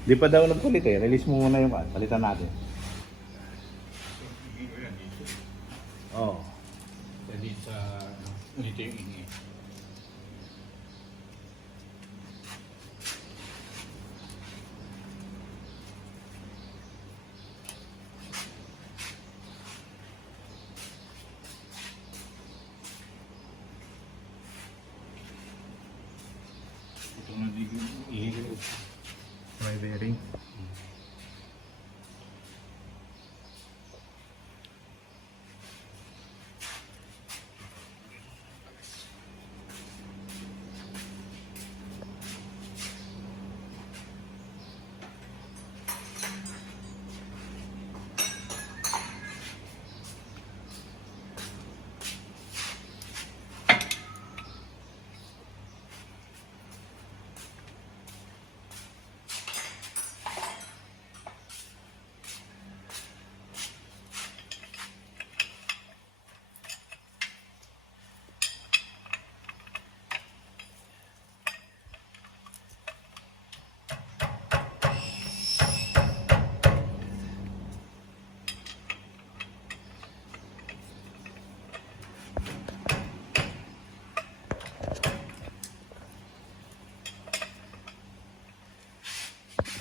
Di pa daw nagpalit eh. Release mo muna yung palitan natin. Oo. Oh. Dali sa dito yung ini. Ito na dito ihigil. May bearing.